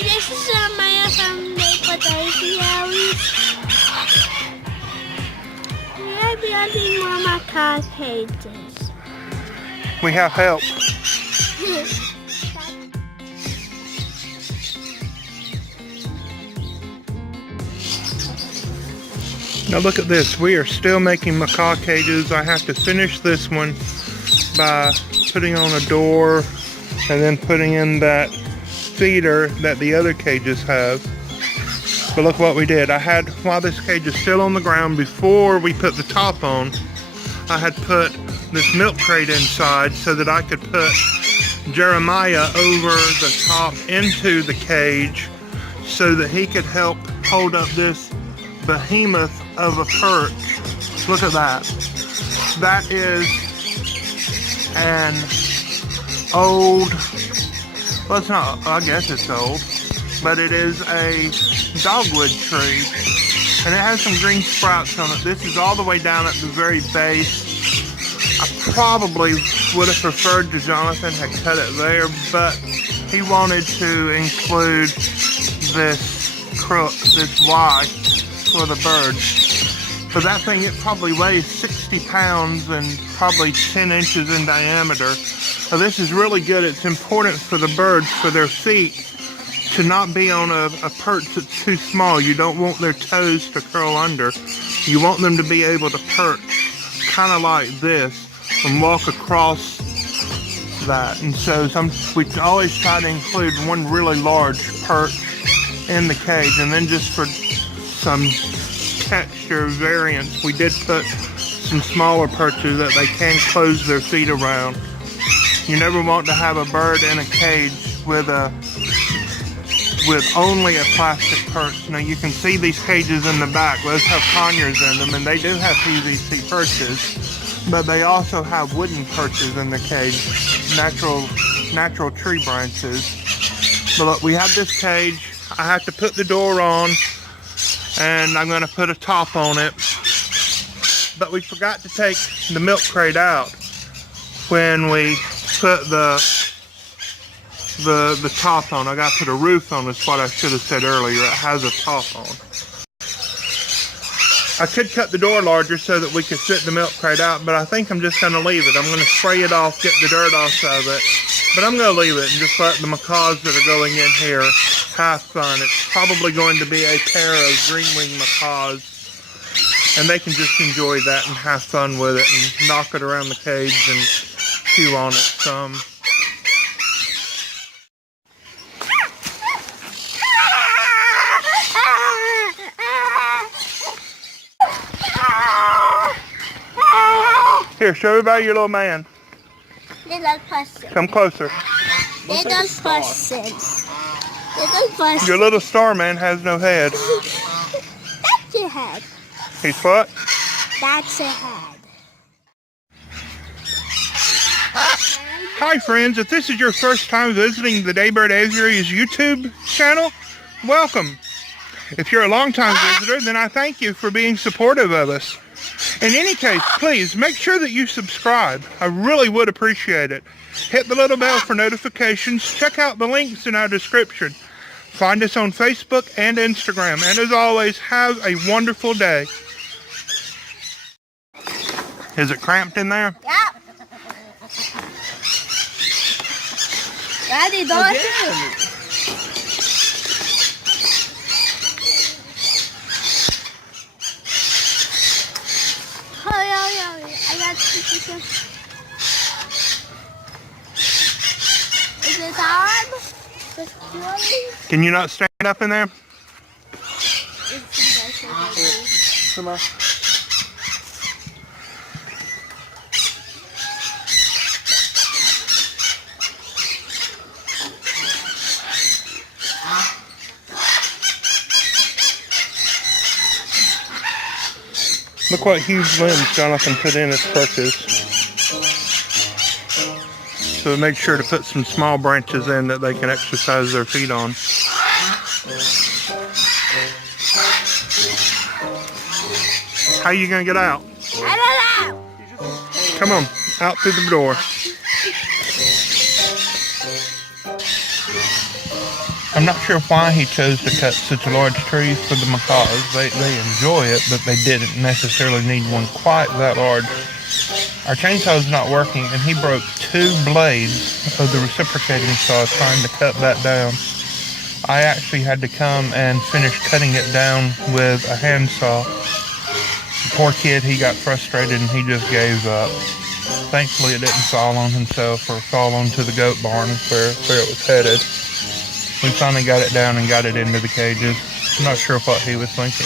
This is Maya from Daybird Aviaries. We are building more macaw cages. We have help. Now look at this. We are still making macaw cages. I have to finish this one by putting on a door and then putting in that feeder that the other cages have. But look what we did. While this cage is still on the ground, before we put the top on, I had put this milk crate inside so that I could put Jeremiah over the top into the cage so that he could help hold up this behemoth of a perch. Look at that. That is an old, well, it's not, I guess it's old, but it is a dogwood tree, and it has some green sprouts on it. This is all the way down at the very base. I probably would have preferred that Jonathan had cut it there, but he wanted to include this crook, this Y, for the bird. For that thing, it probably weighs 60 pounds and probably 10 inches in diameter. So this is really good. It's important for the birds, for their feet, to not be on a perch that's too small. You don't want their toes to curl under. You want them to be able to perch kind of like this and walk across that. And so we always try to include one really large perch in the cage, and then just for some texture variance, we did put some smaller perches that they can close their feet around. You never want to have a bird in a cage with only a plastic perch. Now you can see these cages in the back. Those have conures in them, and they do have PVC perches, but they also have wooden perches in the cage, natural tree branches. But look, we have this cage. I have to put the door on, and I'm going to put a top on it. But we forgot to take the milk crate out when we put the top on. I got to put a roof on, is what I should have said earlier. It has a top on. I could cut the door larger so that we could fit the milk crate out, but I think I'm just going to leave it. I'm going to spray it off, get the dirt off of it, but I'm going to leave it and just let the macaws that are going in here have fun. It's probably going to be a pair of Greenwing macaws, and they can just enjoy that and have fun with it and knock it around the cage and chew on it some. Here, show everybody your little man. Little person. Come closer. Little person. Little person. Your little star man has no head. That's your head. He's what? That's your head. Hi friends, if this is your first time visiting the Daybird Aviaries YouTube channel, welcome. If you're a long-time visitor, then I thank you for being supportive of us. In any case, please make sure that you subscribe. I really would appreciate it. Hit the little bell for notifications. Check out the links in our description. Find us on Facebook and Instagram. And as always, have a wonderful day. Is it cramped in there? Yep. Ready, Dorothy? I got this. Is it on? Can you not stand up in there? Come on. Look what huge limbs Jonathan put in his perches. So make sure to put some small branches in that they can exercise their feet on. How are you going to get out? I don't know. Come on, out through the door. I'm not sure why he chose to cut such large trees for the macaws. They enjoy it, but they didn't necessarily need one quite that large. Our chainsaw's not working, and he broke 2 blades of the reciprocating saw trying to cut that down. I actually had to come and finish cutting it down with a handsaw. The poor kid, he got frustrated and he just gave up. Thankfully it didn't fall on himself or fall onto the goat barn where it was headed. We finally got it down and got it into the cages. I'm not sure what he was thinking.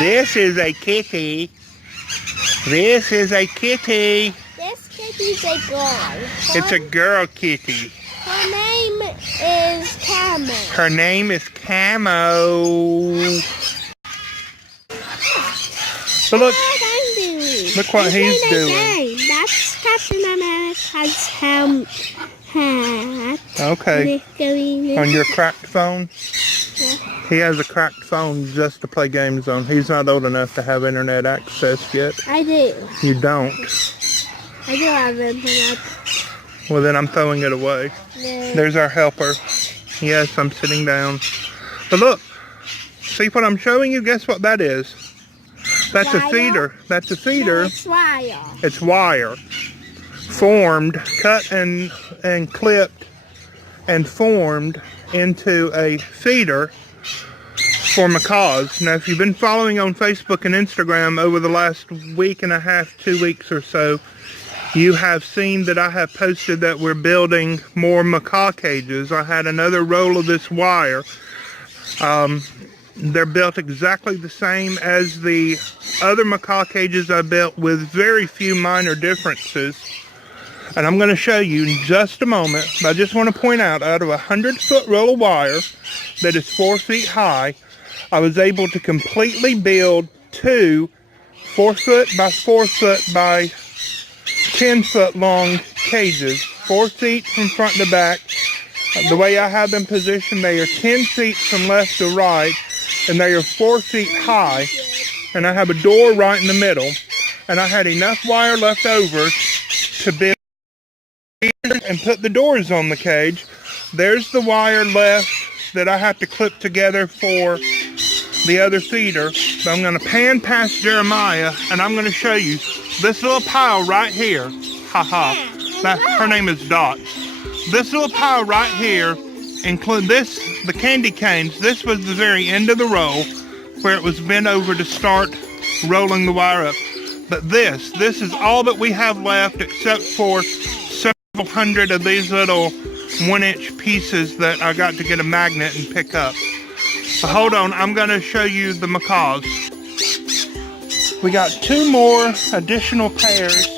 This is a kitty. This is a kitty. This kitty's a girl. It's a girl kitty. Her name is Camo. Her name is Camo. So look what he's doing. That's Captain America's hat. Okay. On your cracked phone? Yeah. He has a cracked phone just to play games on. He's not old enough to have internet access yet. I do. You don't? I do have internet. Well, then I'm throwing it away. No. There's our helper. Yes, I'm sitting down. But look, see what I'm showing you? Guess what that is? That's Wire? a feeder. That's a feeder. No, it's wire. It's wire. Formed, cut and clipped and formed into a feeder for macaws. Now, if you've been following on Facebook and Instagram over the last week and a half, 2 weeks or so, you have seen that I have posted that we're building more macaw cages. I had another roll of this wire. They're built exactly the same as the other macaw cages I built with very few minor differences. And I'm going to show you in just a moment. I just want to point out of a 100-foot roll of wire that is 4 feet high, I was able to completely build 2 4-foot by 4-foot by 10-foot long cages, 4 feet from front to back. The way I have them positioned, they are 10 feet from left to right, and they are 4 feet high. And I have a door right in the middle, and I had enough wire left over to build and put the doors on the cage. There's the wire left that I have to clip together for the other feeder. So I'm going to pan past Jeremiah, and I'm going to show you this little pile right here. Her name is Dot. This little pile right here, include this, the candy canes. This was the very end of the roll where it was bent over to start rolling the wire up. But this is all that we have left, except for several hundred of these little 1-inch pieces that I got to get a magnet and pick up. So hold on, I'm going to show you the macaws. We got 2 more additional pairs.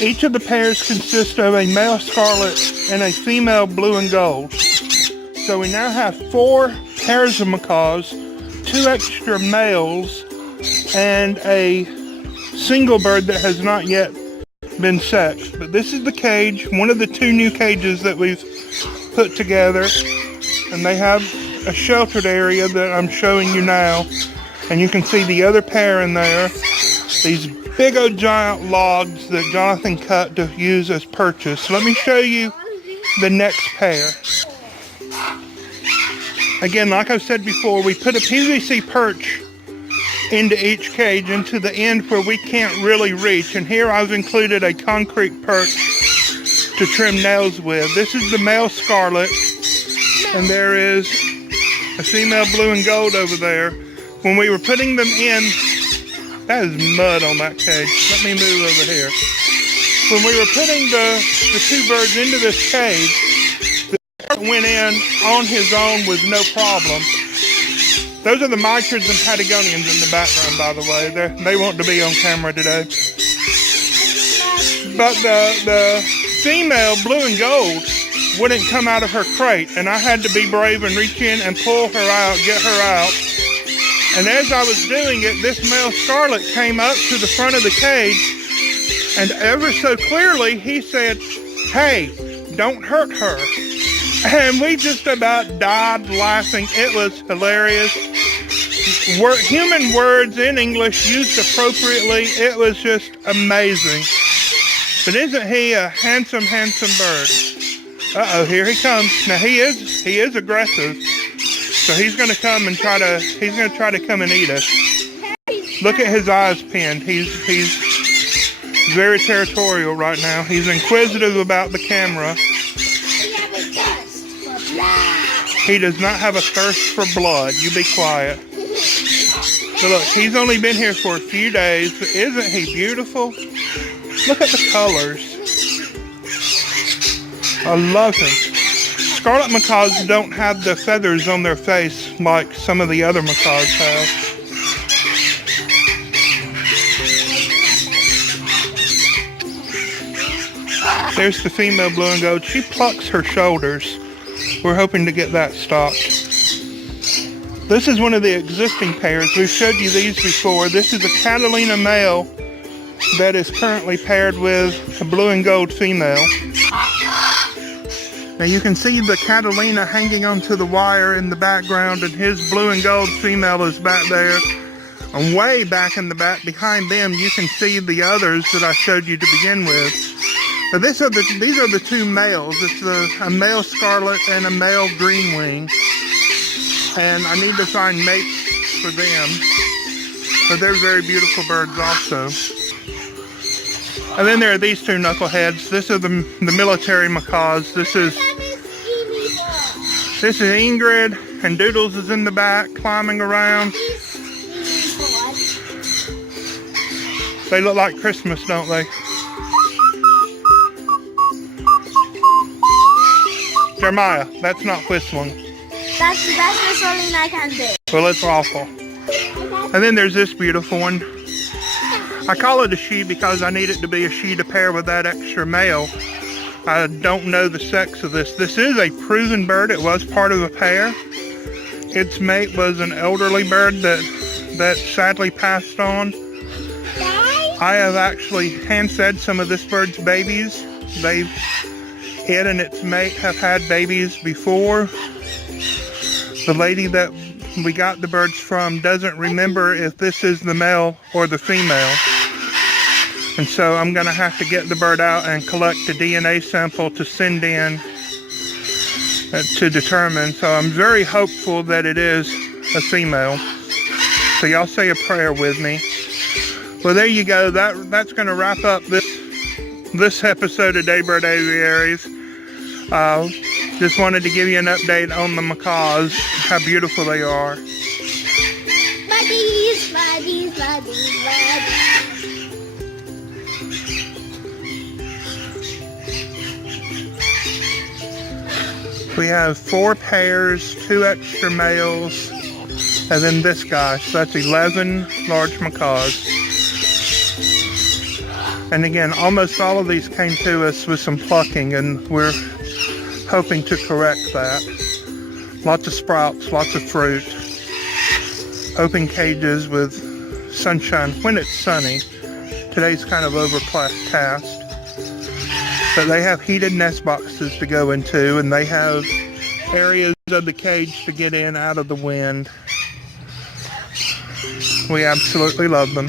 Each of the pairs consists of a male scarlet and a female blue and gold. So we now have 4 pairs of macaws, 2 extra males, and a single bird that has not yet been sexed. But this is the cage, one of the 2 new cages that we've put together, and they have a sheltered area that I'm showing you now, and you can see the other pair in there. These big old giant logs that Jonathan cut to use as purchase. Let me show you the next pair. Again, like I've said before, we put a PVC perch into each cage, into the end where we can't really reach. And here I've included a concrete perch to trim nails with. This is the male scarlet, and there is a female blue and gold over there. When we were putting them in, that is mud on that cage. Let me move over here. When we were putting the 2 birds into this cage, the bird went in on his own with no problem. Those are the mitrids and patagonians in the background, by the way. They want to be on camera today. But the female blue and gold wouldn't come out of her crate, and I had to be brave and reach in and pull her out, get her out. And as I was doing it, this male scarlet came up to the front of the cage, and ever so clearly he said, "Hey, don't hurt her." And we just about died laughing. It was hilarious. human words in English used appropriately. It was just amazing. But isn't he a handsome, handsome bird? Uh-oh, here he comes. Now he is aggressive. So he's gonna come and try to come and eat us. Look at his eyes pinned. He's very territorial right now. He's inquisitive about the camera. He does not have a thirst for blood. You be quiet. So look, he's only been here for a few days. But isn't he beautiful? Look at the colors. I love him. Scarlet macaws don't have the feathers on their face like some of the other macaws have. There's the female blue and gold. She plucks her shoulders. We're hoping to get that stopped. This is one of the existing pairs. We've showed you these before. This is a Catalina male that is currently paired with a blue and gold female. Now you can see the Catalina hanging onto the wire in the background, and his blue and gold female is back there. And way back in the back behind them, you can see the others that I showed you to begin with. Now these are the two males. It's a male Scarlet and a male Greenwing. And I need to find mates for them. But they're very beautiful birds also. And then there are these two knuckleheads. This is the military macaws. This is Ingrid, and Doodles is in the back climbing around. They look like Christmas, don't they? Jeremiah, that's not whistling. That's whistling I can do. Well, it's awful. And then there's this beautiful one. I call it a she because I need it to be a she to pair with that extra male. I don't know the sex of this. This is a proven bird. It was part of a pair. Its mate was an elderly bird that sadly passed on. I have actually hand-fed some of this bird's babies. It and its mate have had babies before. The lady that we got the birds from doesn't remember if this is the male or the female. And so I'm going to have to get the bird out and collect a DNA sample to send in to determine. So I'm very hopeful that it is a female. So y'all say a prayer with me. Well, there you go. That's going to wrap up this episode of Daybird Aviaries. Just wanted to give you an update on the macaws, how beautiful they are. Buddies, buddies, buddies, buddies. We have 4 pairs, 2 extra males, and then this guy. So that's 11 large macaws. And again, almost all of these came to us with some plucking, and we're hoping to correct that. Lots of sprouts, lots of fruit. Open cages with sunshine when it's sunny. Today's kind of overcast. But they have heated nest boxes to go into, and they have areas of the cage to get in out of the wind. We absolutely love them.